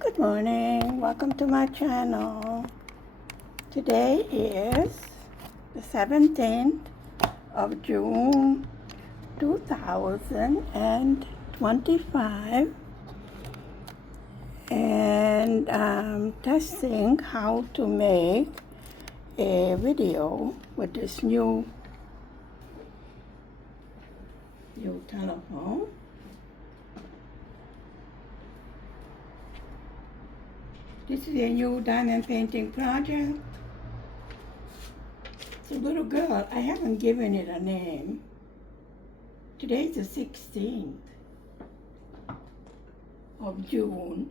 Good morning, welcome to my channel. Today is the 17th of June 2025, and I'm testing how to make a video with this new telephone. This is a new diamond painting project. It's a little girl. I haven't given it a name. Today's the 16th of June.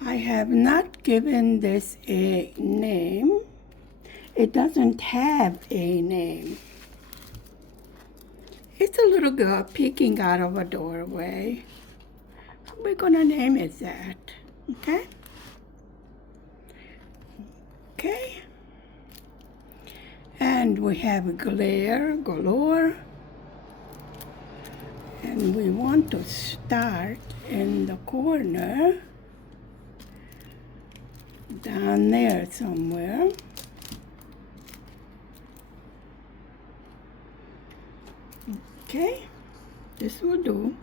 I have not given this a name. It doesn't have a name. It's a little girl peeking out of a doorway. We're gonna name it that, okay? Okay. And we have glare galore. And we want to start in the corner, down there somewhere. Okay, this will do.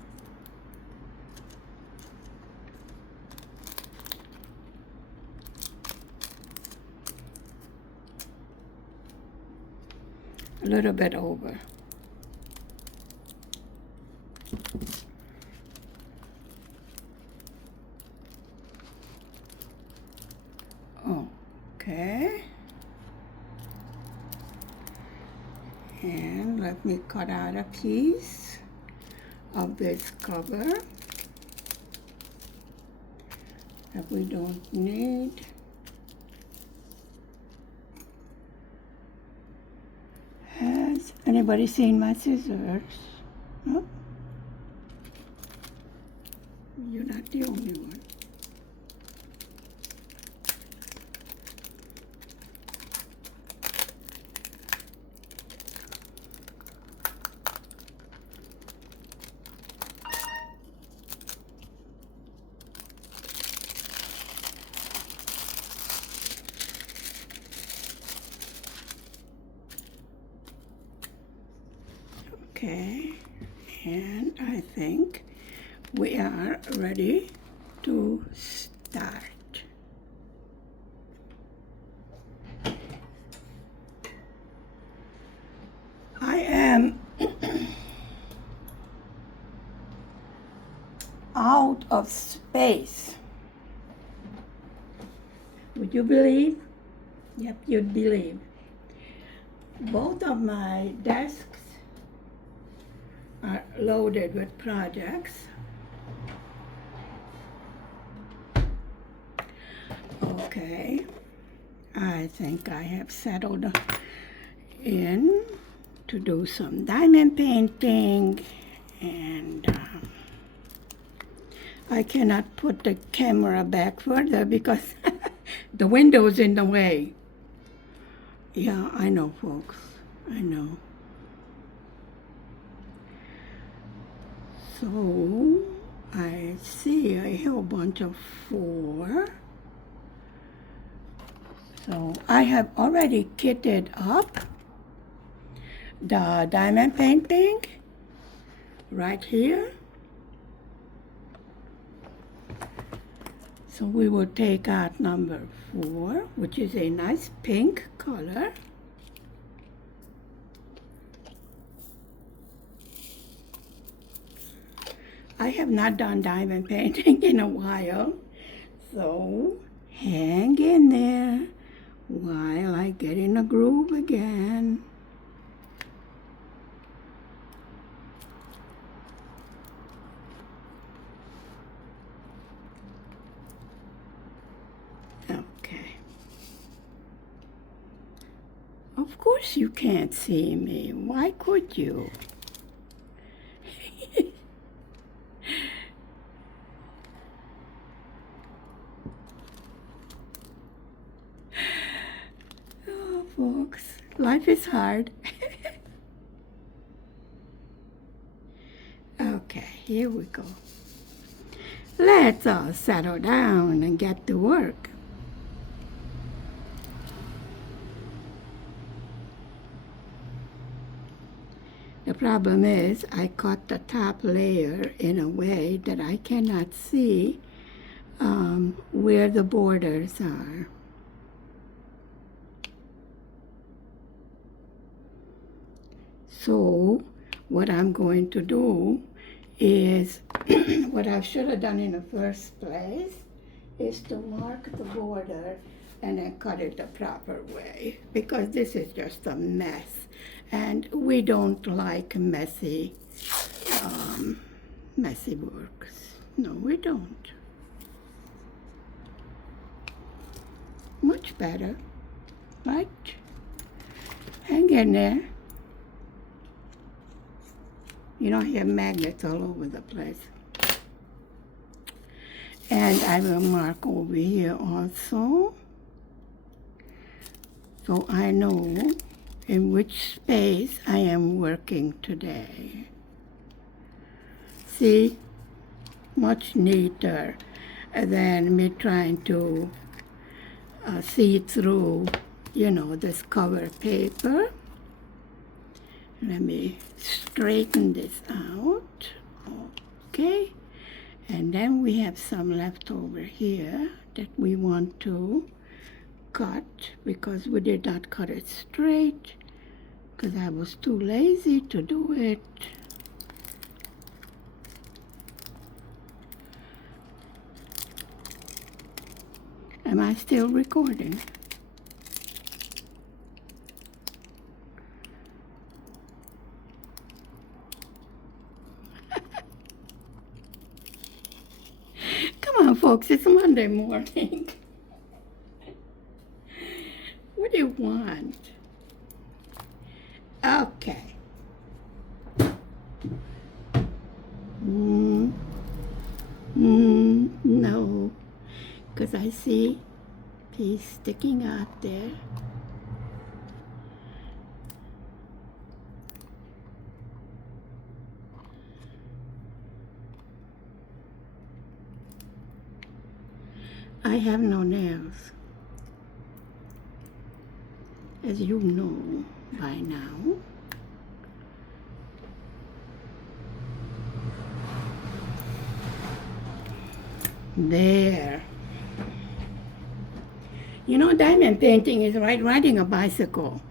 A little bit over. Okay. And let me cut out a piece of this cover that we don't need. Has anybody seen my scissors? No? You're not the only one. Okay, and I think we are ready to start. I am out of space. Would you believe? Yep, you'd believe. Both of my desks are loaded with projects. Okay, I think I have settled in to do some diamond painting, and I cannot put the camera back further because the window's in the way. Yeah, I know, folks, I know. So I see a whole bunch of 4. So I have already kitted up the diamond painting right here. So we will take out number 4, which is a nice pink color. I have not done diamond painting in a while, so hang in there while I get in a groove again. Okay. Of course you can't see me. Why could you? Oh, folks, life is hard. Okay, here we go. Let's all settle down and get to work. The problem is I cut the top layer in a way that I cannot see where the borders are. So what I'm going to do is what I should have done in the first place is to mark the border and then cut it the proper way, because this is just a mess and we don't like messy works. No, we don't. Much better, right? Hang in there. You don't have magnets all over the place. And I will mark over here also, so I know in which space I am working today. See, much neater than me trying to see through, this cover paper. Let me straighten this out. Okay. And then we have some left over here that we want to cut because we did not cut it straight because I was too lazy to do it. Am I still recording? Come on, folks, it's Monday morning. What do you want? Okay. No, because I see piece sticking out there. I have no nails, as you know by now. There. Diamond painting is like riding a bicycle.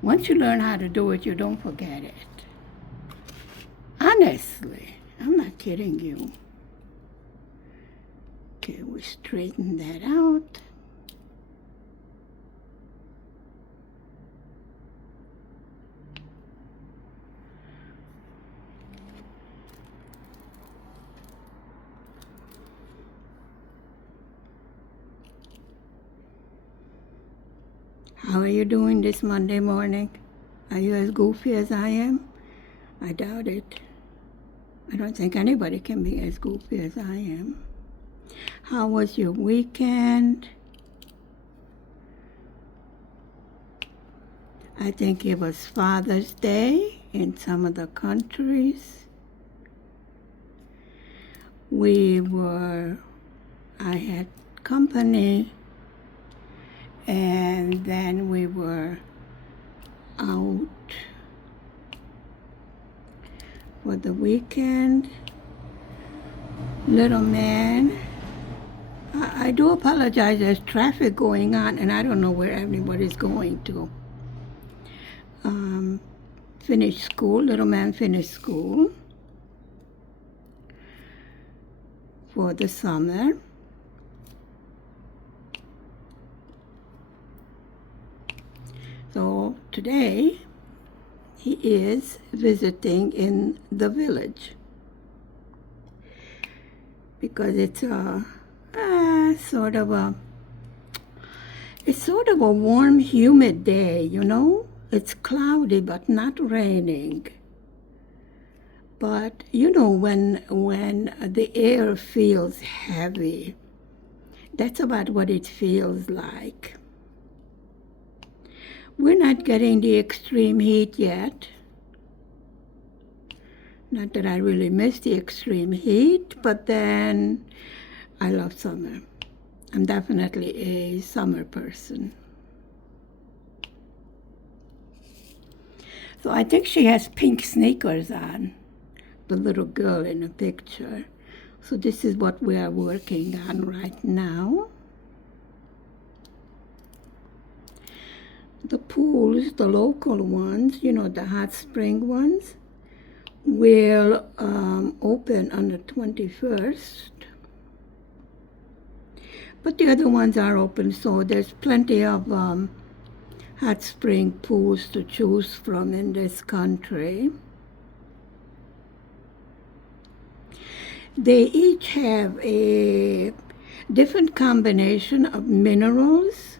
Once you learn how to do it, you don't forget it. Honestly, I'm not kidding you. Okay, we straighten that out. How are you doing this Monday morning? Are you as goofy as I am? I doubt it. I don't think anybody can be as goofy as I am. How was your weekend? I think it was Father's Day in some of the countries. I had company, and then we were out for the weekend. Little man, I do apologize, there's traffic going on and I don't know where everybody's going to. Finished school, little man finished school for the summer. So today he is visiting in the village because it's sort of a warm, humid day, It's cloudy but not raining. But when the air feels heavy, that's about what it feels like. We're not getting the extreme heat yet. Not that I really miss the extreme heat, but then I love summer. I'm definitely a summer person. So I think she has pink sneakers on, the little girl in the picture. So this is what we are working on right now. The pools, the local ones, you know, the hot spring ones, will open on the 21st. But the other ones are open, so there's plenty of hot spring pools to choose from in this country. They each have a different combination of minerals,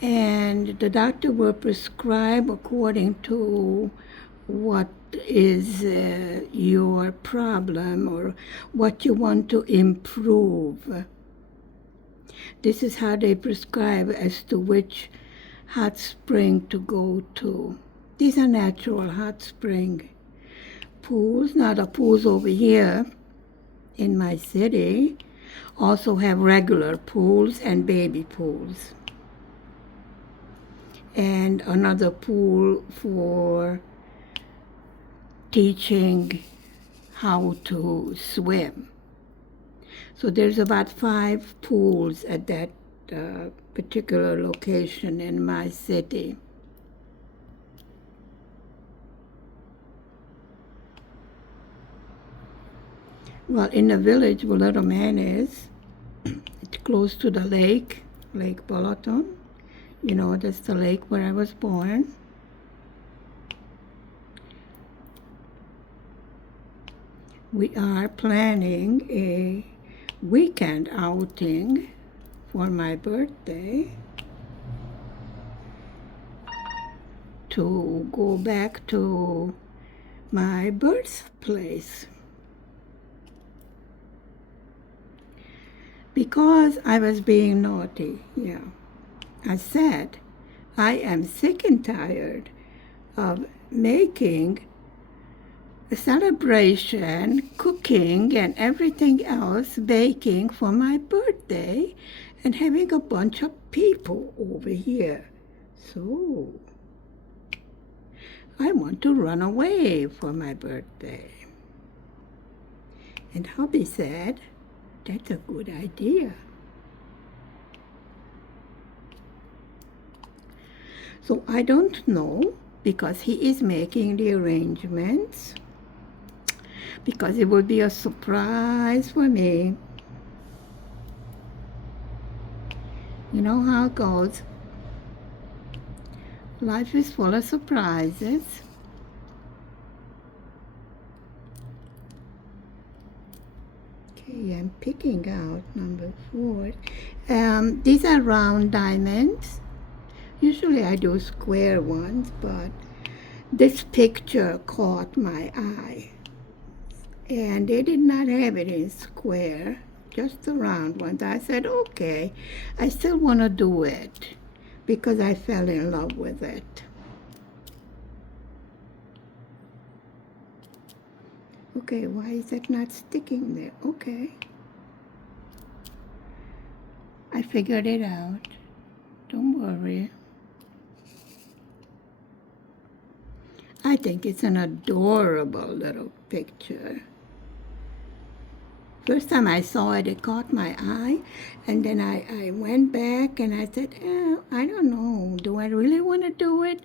and the doctor will prescribe according to what is your problem or what you want to improve. This is how they prescribe as to which hot spring to go to. These are natural hot spring pools. Now the pools over here in my city also have regular pools and baby pools. And another pool for teaching how to swim. So there's about 5 pools at that particular location in my city. Well, in the village where Little Man is, it's close to the lake, Lake Balaton. You know, that's the lake where I was born. We are planning a weekend outing for my birthday to go back to my birthplace. Because I was being naughty, yeah. I said, I am sick and tired of making a celebration, cooking, and everything else, baking for my birthday, and having a bunch of people over here. So, I want to run away for my birthday. And hubby said, that's a good idea. So I don't know, because he is making the arrangements, because it will be a surprise for me. You know how it goes. Life is full of surprises. Okay, I'm picking out number 4. These are round diamonds. Usually I do square ones, but this picture caught my eye. And they did not have it in square, just the round ones. I said, okay, I still want to do it because I fell in love with it. Okay, why is it not sticking there? Okay. I figured it out. Don't worry. I think it's an adorable little picture. First time I saw it, it caught my eye, and then I went back and I said, I don't know, do I really want to do it?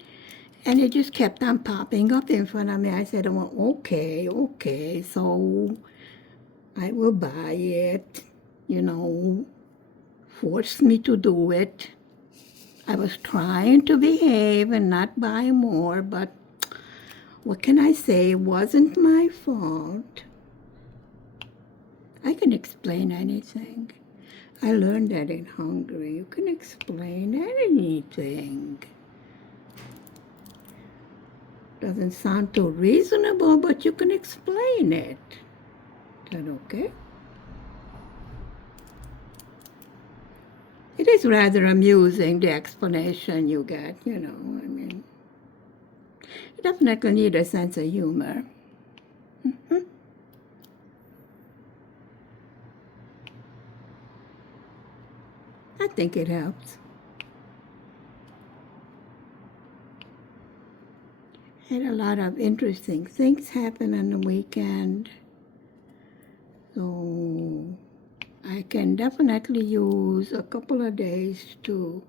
And it just kept on popping up in front of me. I said, well, okay, so I will buy it, you know, forced me to do it. I was trying to behave and not buy more, but what can I say? It wasn't my fault. I can explain anything. I learned that in Hungary. You can explain anything. Doesn't sound too reasonable, but you can explain it. Is that okay? It is rather amusing, the explanation you get, you know, I mean. Definitely need a sense of humor. I think it helps. Had a lot of interesting things happen on the weekend. So I can definitely use a couple of days to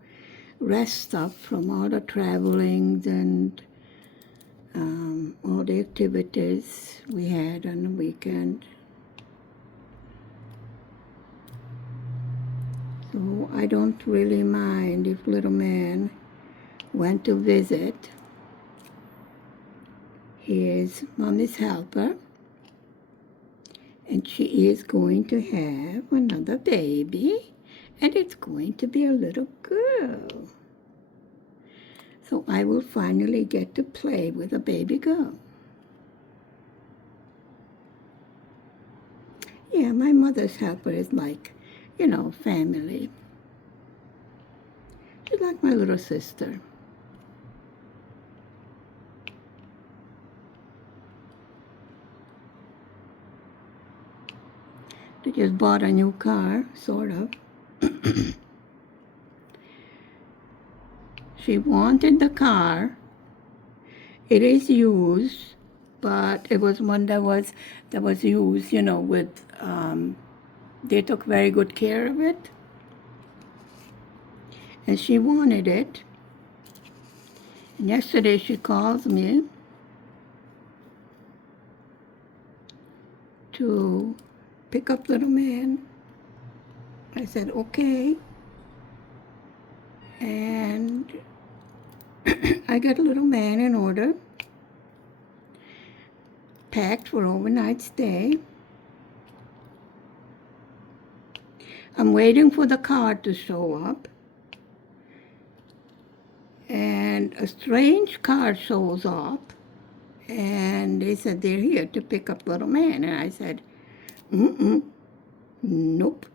rest up from all the travelings and all the activities we had on the weekend. So I don't really mind if little man went to visit his mommy's helper, and she is going to have another baby, and it's going to be a little girl. So I will finally get to play with a baby girl. Yeah, my mother's helper is like, family. She's like my little sister. They just bought a new car, sort of. She wanted the car. It is used, but it was one that was used, with they took very good care of it, and she wanted it. And yesterday she calls me to pick up little man. I said okay, and I got little man in order, packed for overnight stay. I'm waiting for the car to show up, and a strange car shows up, and they said they're here to pick up little man, and I said, nope.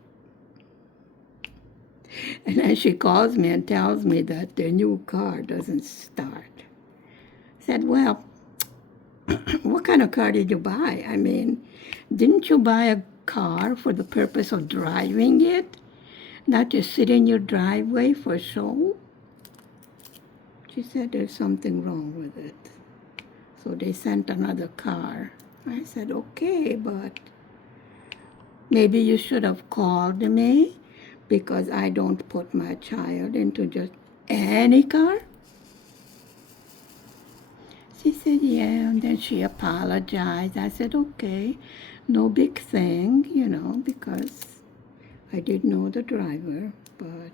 And then she calls me and tells me that their new car doesn't start. I said, well, what kind of car did you buy? I mean, didn't you buy a car for the purpose of driving it, not just sit in your driveway for show? She said there's something wrong with it. So they sent another car. I said, okay, but maybe you should have called me, because I don't put my child into just any car. She said, yeah, and then she apologized. I said, okay, no big thing, because I did know the driver, but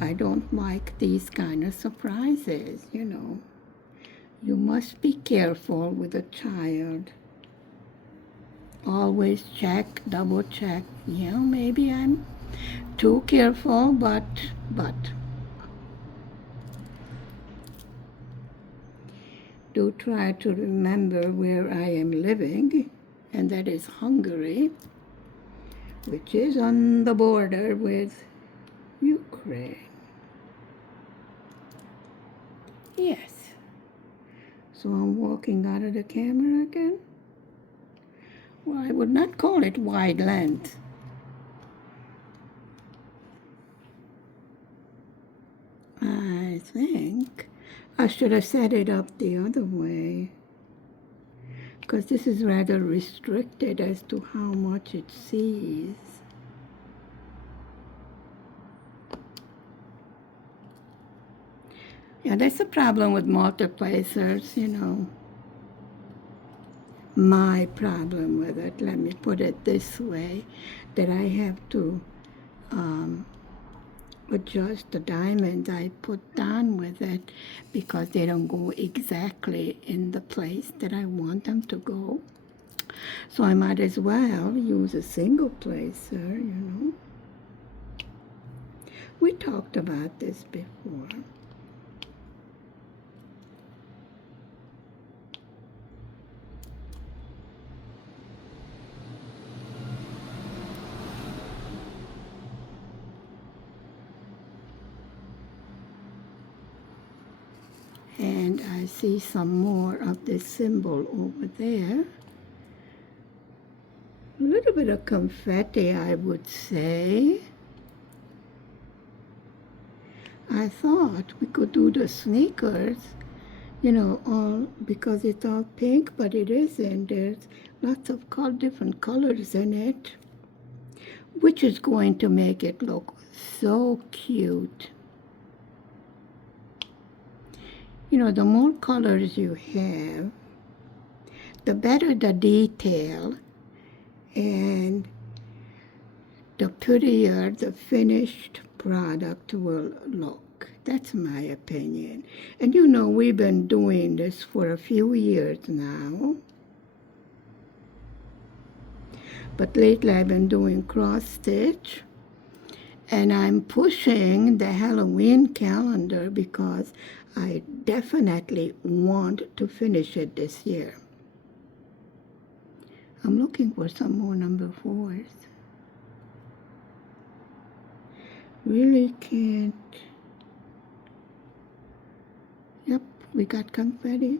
I don't like these kind of surprises, You must be careful with a child. Always check, double check. Maybe I'm too careful, but do try to remember where I am living, and that is Hungary, which is on the border with Ukraine. Yes. So I'm walking out of the camera again. Well, I would not call it wide length. I think I should have set it up the other way, because this is rather restricted as to how much it sees. Yeah, that's a problem with multiplacers, My problem with it, let me put it this way, that I have to adjust the diamonds I put down with it, because they don't go exactly in the place that I want them to go. So I might as well use a single placer, We talked about this before. And I see some more of this symbol over there. A little bit of confetti, I would say. I thought we could do the sneakers, you know, all because it's all pink, but it isn't. There's lots of different colors in it, which is going to make it look so cute. You know, the more colors you have, the better the detail and the prettier the finished product will look. That's my opinion. And you know, we've been doing this for a few years now. But lately I've been doing cross stitch. And I'm pushing the Halloween calendar because I definitely want to finish it this year. I'm looking for some more number 4s. Really can't. Yep, we got confetti.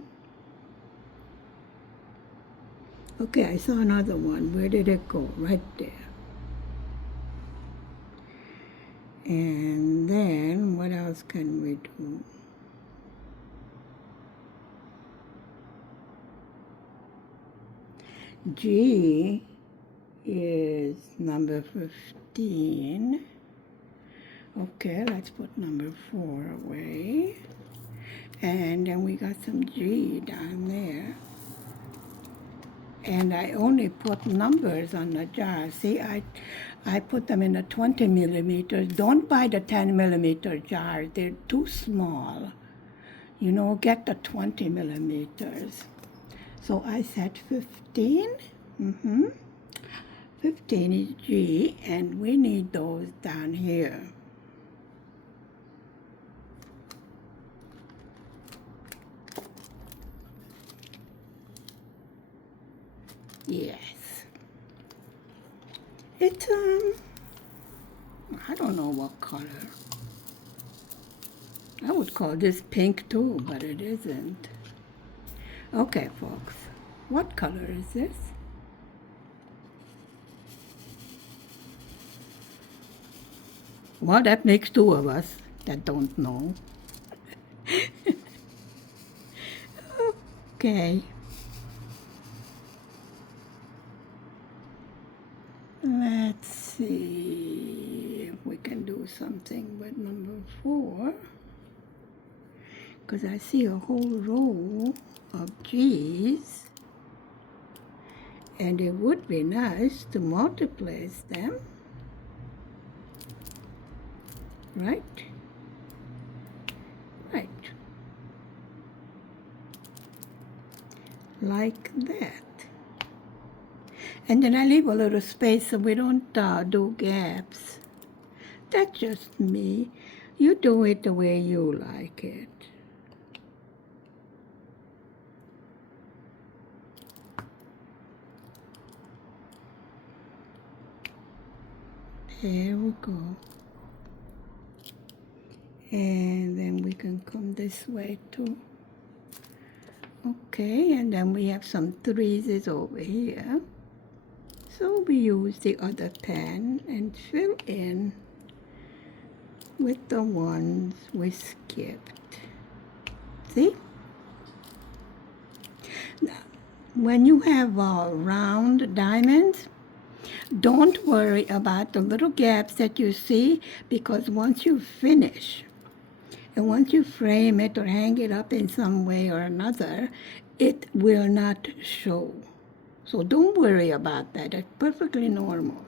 Okay, I saw another one. Where did it go? Right there. And then what else can we do? G is number 15. Okay, let's put number 4 away. And then we got some G down there. And I only put numbers on the jar. See, I put them in the 20 millimeters. Don't buy the 10 millimeter jars. They're too small. You know, get the 20 millimeters. So I said 15. 15 is G, and we need those down here. Yes. It's, I don't know what color. I would call this pink too, but it isn't. Okay, folks. What color is this? Well, that makes 2 of us that don't know. Okay. Let's see if we can do something with number 4. Because I see a whole row of G's. And it would be nice to multiply them. Right? Right. Like that. And then I leave a little space so we don't do gaps. That's just me. You do it the way you like it. There we go. And then we can come this way too. Okay, and then we have some 3s over here. So we use the other pen and fill in with the ones we skipped. See? Now, when you have round diamonds, don't worry about the little gaps that you see, because once you finish, and once you frame it or hang it up in some way or another, it will not show. So don't worry about that. It's perfectly normal.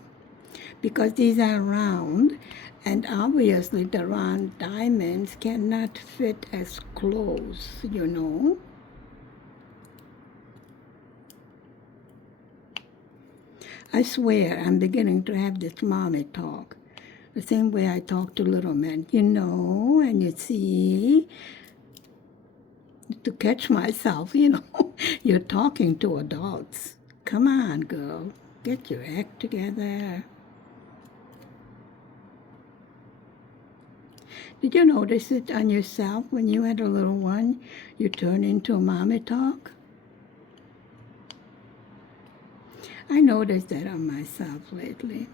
Because these are round, and obviously the round diamonds cannot fit as close, you know. I swear I'm beginning to have this mommy talk. The same way I talk to little men, you know, and you see, to catch myself, you know, you're talking to adults. Come on, girl, get your act together. Did you notice it on yourself when you had a little one? You turn into a mommy talk? I noticed that on myself lately.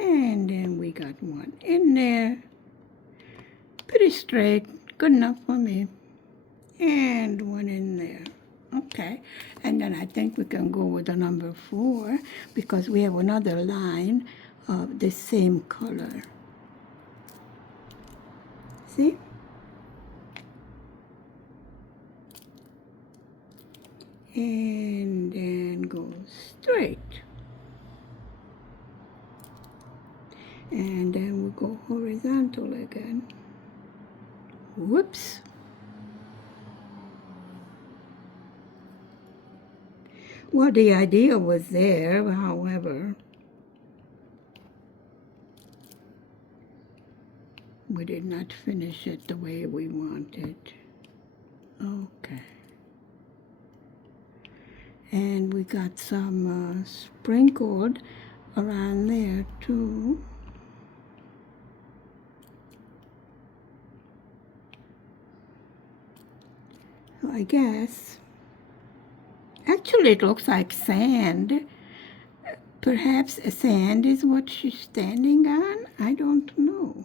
And then we got one in there. Pretty straight. Good enough for me. And one in there. Okay. And then I think we can go with the number 4 because we have another line of the same color. See? And then go straight. And then we go horizontal again. Whoops. Well, the idea was there, however, we did not finish it the way we wanted. Okay. And we got some sprinkled around there too. So I guess, actually it looks like sand. Perhaps sand is what she's standing on? I don't know.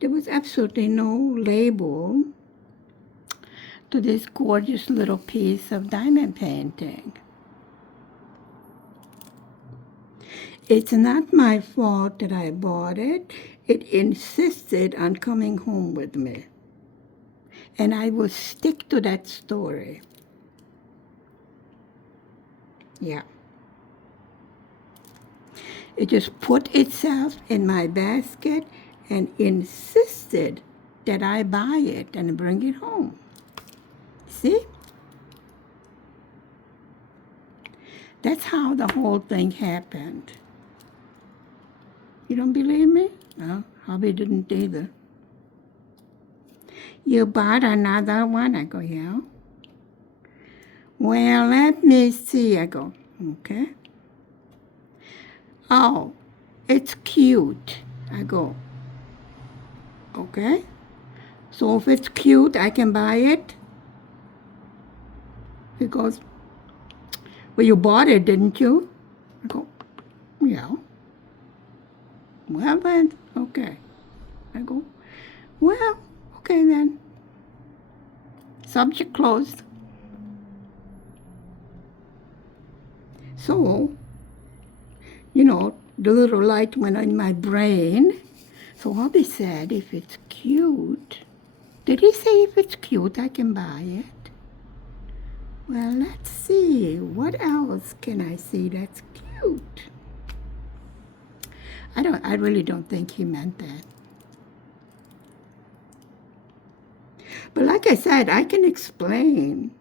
There was absolutely no label to this gorgeous little piece of diamond painting. It's not my fault that I bought it. It insisted on coming home with me. And I will stick to that story. Yeah. It just put itself in my basket and insisted that I buy it and bring it home. See? That's how the whole thing happened. You don't believe me? No, Hubby didn't either. You bought another one? I go, yeah. Well, let me see. I go, okay. Oh, it's cute. I go, okay. So if it's cute, I can buy it? He goes, well, you bought it, didn't you? I go, yeah. Well then, okay. I go, well, okay then. Subject closed. So, you know, the little light went on my brain. So Hubby said, if it's cute, did he say if it's cute, I can buy it? Well, let's see. What else can I see that's cute? I really don't think he meant that. But like I said, I can explain.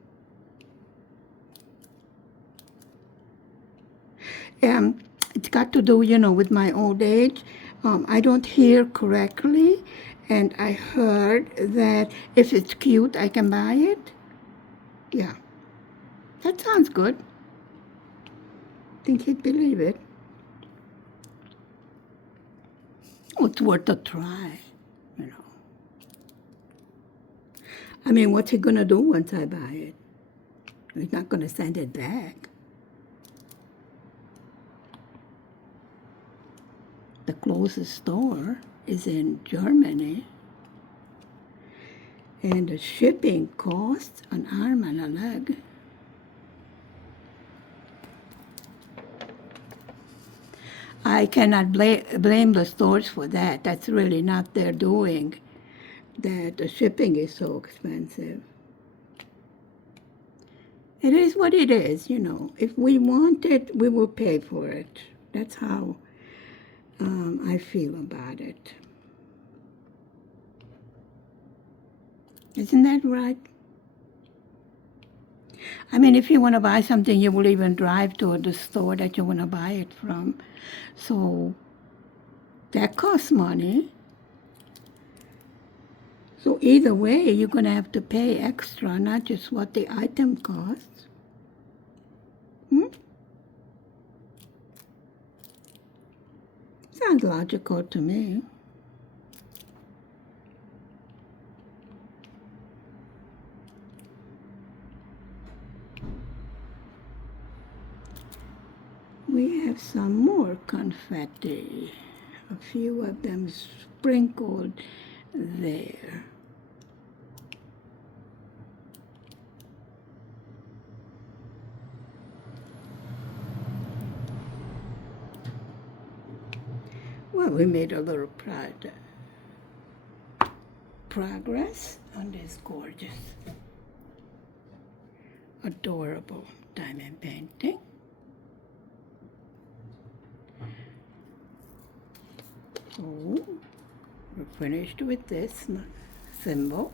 It's got to do, you know, with my old age. I don't hear correctly, and I heard that if it's cute, I can buy it. Yeah, that sounds good. Think he'd believe it. Oh, it's worth a try, you know. I mean, what's he gonna do once I buy it? He's not gonna send it back. The closest store is in Germany, and the shipping costs an arm and a leg. I cannot blame the stores for that. That's really not their doing, that the shipping is so expensive. It is what it is, you know. If we want it, we will pay for it. That's how I feel about it. Isn't that right? I mean, if you want to buy something, you will even drive to the store that you want to buy it from. So that costs money. So either way, you're going to have to pay extra, not just what the item costs. Sounds logical to me. We have some more confetti. A few of them sprinkled there. Well, we made a little progress on this gorgeous, adorable diamond painting. So we're finished with this symbol.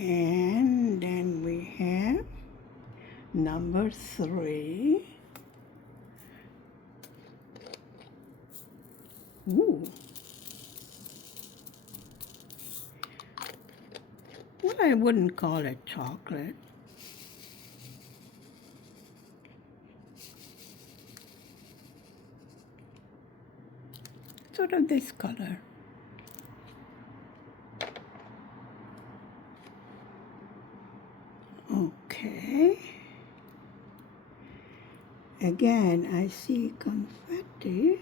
And then we have number 3. Ooh. Well, I wouldn't call it chocolate. Sort of this color. Okay. Again, I see confetti.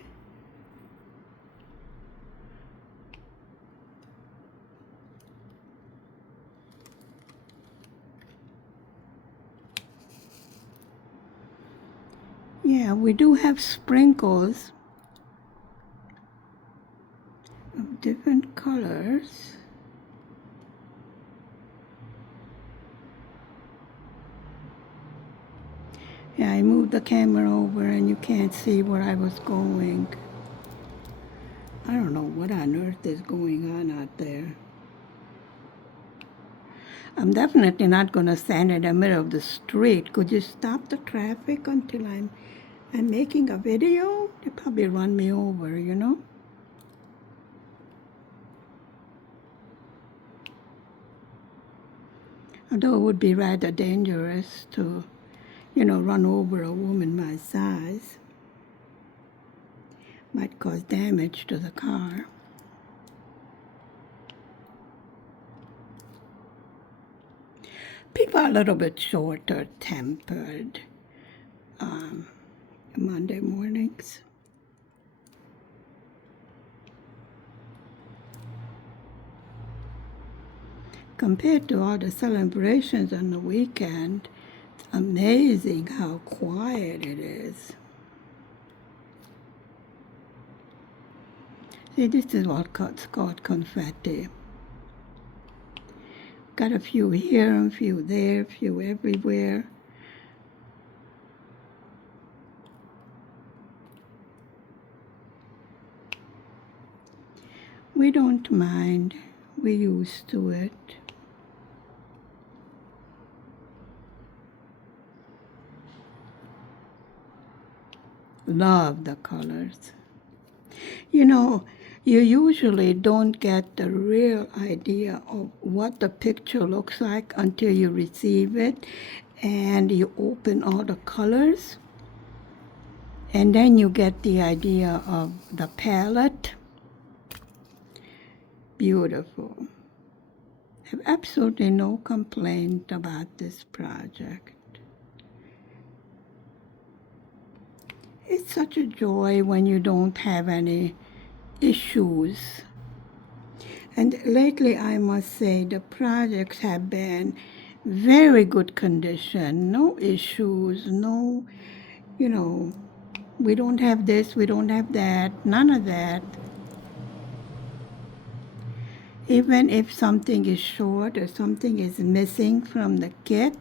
Yeah, we do have sprinkles of different colors. Yeah, I moved the camera over and you can't see where I was going. I don't know what on earth is going on out there. I'm definitely not going to stand in the middle of the street. Could you stop the traffic until I'm making a video? They probably run me over, you know? Although it would be rather dangerous to, you know, run over a woman my size. Might cause damage to the car. People are a little bit shorter-tempered Monday mornings. Compared to all the celebrations on the weekend, it's amazing how quiet it is. See, this is what's called confetti. Got a few here, a few there, a few everywhere. We don't mind. We're used to it. Love the colors. You know, you usually don't get the real idea of what the picture looks like until you receive it and you open all the colors, and then you get the idea of the palette. Beautiful. I have absolutely no complaint about this project. It's such a joy when you don't have any issues. And lately, I must say, the projects have been very good condition, no issues, no, you know, we don't have this, we don't have that, none of that. Even if something is short or something is missing from the kit,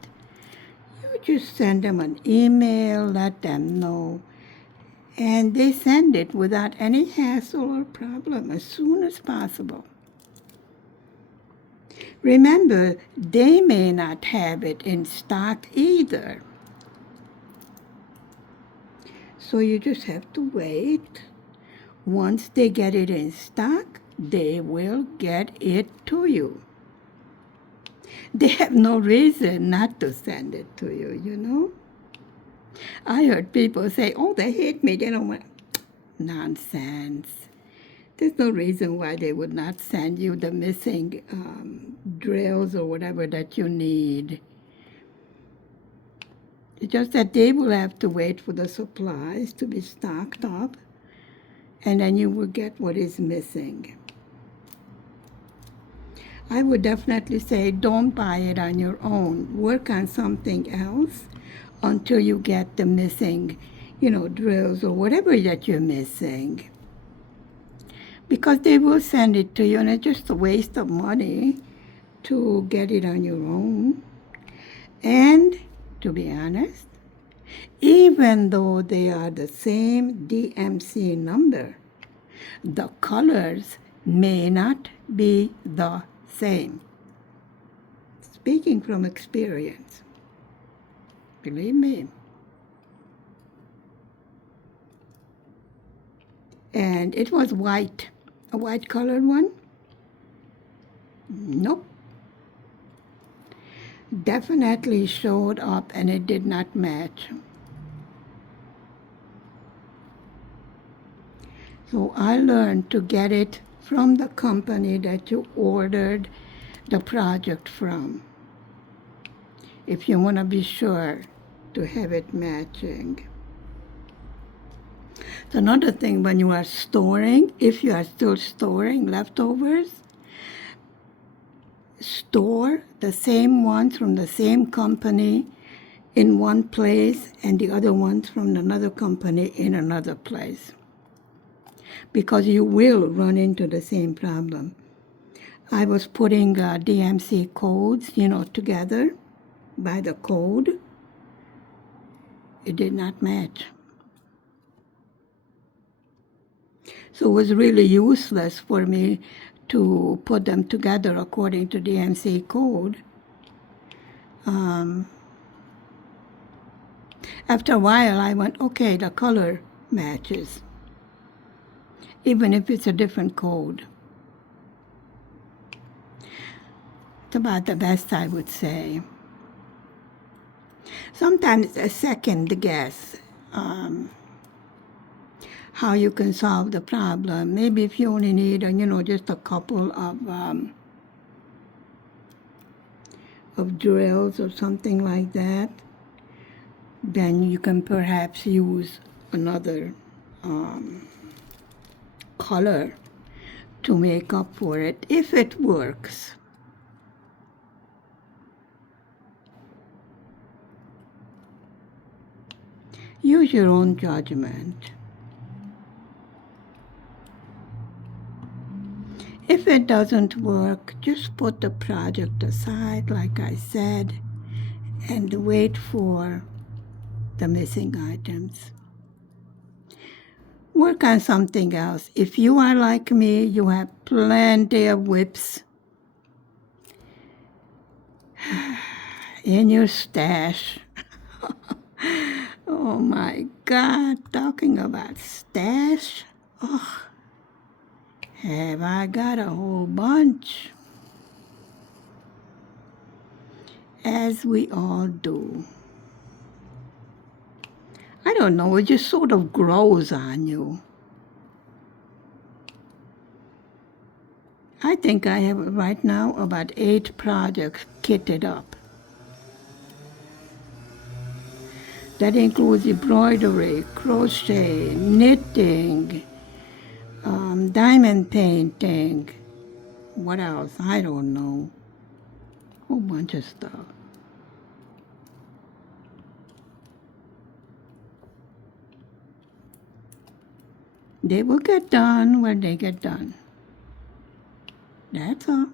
you just send them an email, let them know, and they send it without any hassle or problem as soon as possible. Remember, they may not have it in stock either. So you just have to wait. Once they get it in stock, they will get it to you. They have no reason not to send it to you, you know. I heard people say, oh, they hate me, they don't want... Nonsense. There's no reason why they would not send you the missing drills or whatever that you need. It's just that they will have to wait for the supplies to be stocked up, and then you will get what is missing. I would definitely say don't buy it on your own. Work on something else until you get the missing, drills or whatever that you're missing. Because they will send it to you, and it's just a waste of money to get it on your own. And to be honest, even though they are the same DMC number, the colors may not be the same. Speaking from experience, believe me. And it was white, a white colored one. Nope. Definitely showed up and it did not match. So I learned to get it from the company that you ordered the project from, if you want to be sure to have it matching. So another thing, when you are storing, if you are still storing leftovers, store the same ones from the same company in one place and the other ones from another company in another place, because you will run into the same problem. I was putting DMC codes, together by the code. It did not match. So it was really useless for me to put them together according to DMC code. After a while, I went, okay, the color matches, even if it's a different code. It's about the best I would say. Sometimes a second guess how you can solve the problem. Maybe if you only need, just a couple of drills or something like that, then you can perhaps use another color to make up for it, if it works. Use your own judgment. If it doesn't work, just put the project aside, like I said, and wait for the missing items. Work on something else. If you are like me, you have plenty of whips in your stash. Oh my God, talking about stash. Oh, have I got a whole bunch? As we all do. I don't know, it just sort of grows on you. I think I have right now about 8 projects kitted up. That includes embroidery, crochet, knitting, diamond painting. What else? I don't know. Whole bunch of stuff. They will get done when they get done. That's all.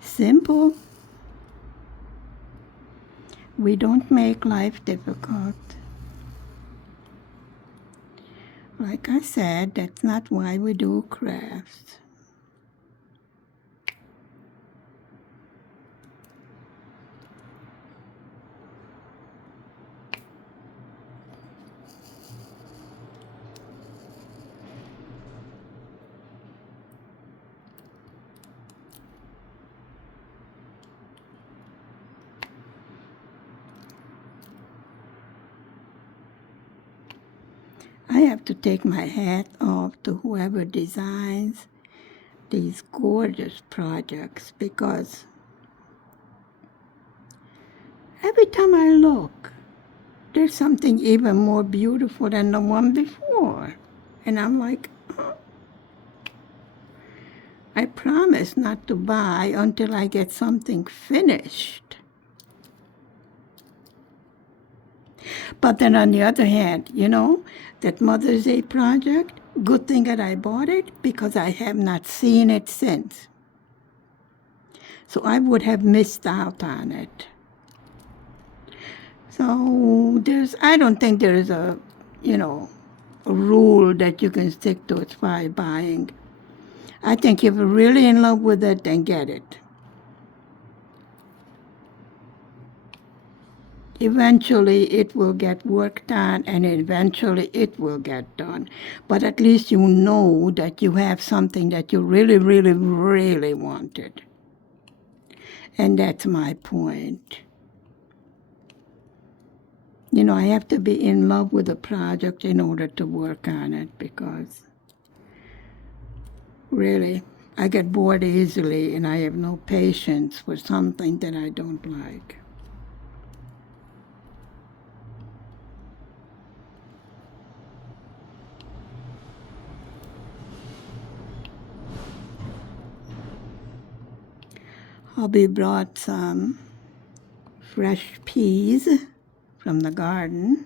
Simple. We don't make life difficult. Like I said, that's not why we do crafts. I have to take my hat off to whoever designs these gorgeous projects, because every time I look, there's something even more beautiful than the one before. And I'm like, oh, I promise not to buy until I get something finished. But then on the other hand, that Mother's Day project, good thing that I bought it, because I have not seen it since. So I would have missed out on it. So I don't think there is a rule that you can stick to as far as buying. I think if you're really in love with it, then get it. Eventually it will get worked on, and eventually it will get done. But at least you know that you have something that you really, really, really wanted. And that's my point. I have to be in love with a project in order to work on it, because really, I get bored easily and I have no patience for something that I don't like. Hubby brought some fresh peas from the garden.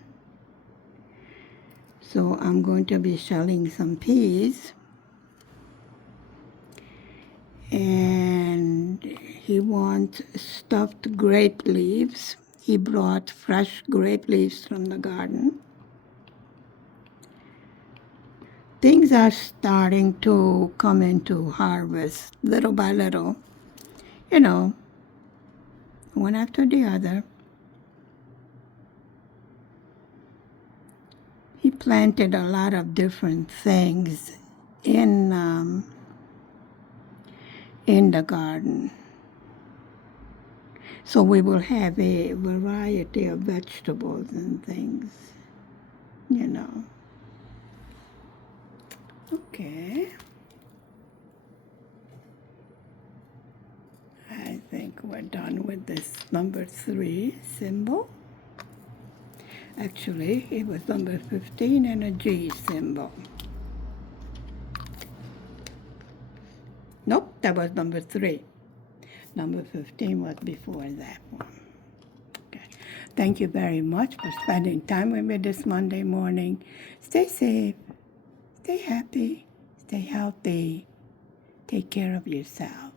So I'm going to be shelling some peas. And he wants stuffed grape leaves. He brought fresh grape leaves from the garden. Things are starting to come into harvest little by little, one after the other. He planted a lot of different things in the garden. So we will have a variety of vegetables and things, Okay. I think we're done with this number 3 symbol. Actually, it was number 15 and a G symbol. Nope, that was number 3. Number 15 was before that one. Okay. Thank you very much for spending time with me this Monday morning. Stay safe, stay happy, stay healthy, take care of yourself.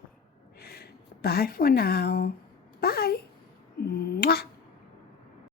Bye for now. Bye. Mwah.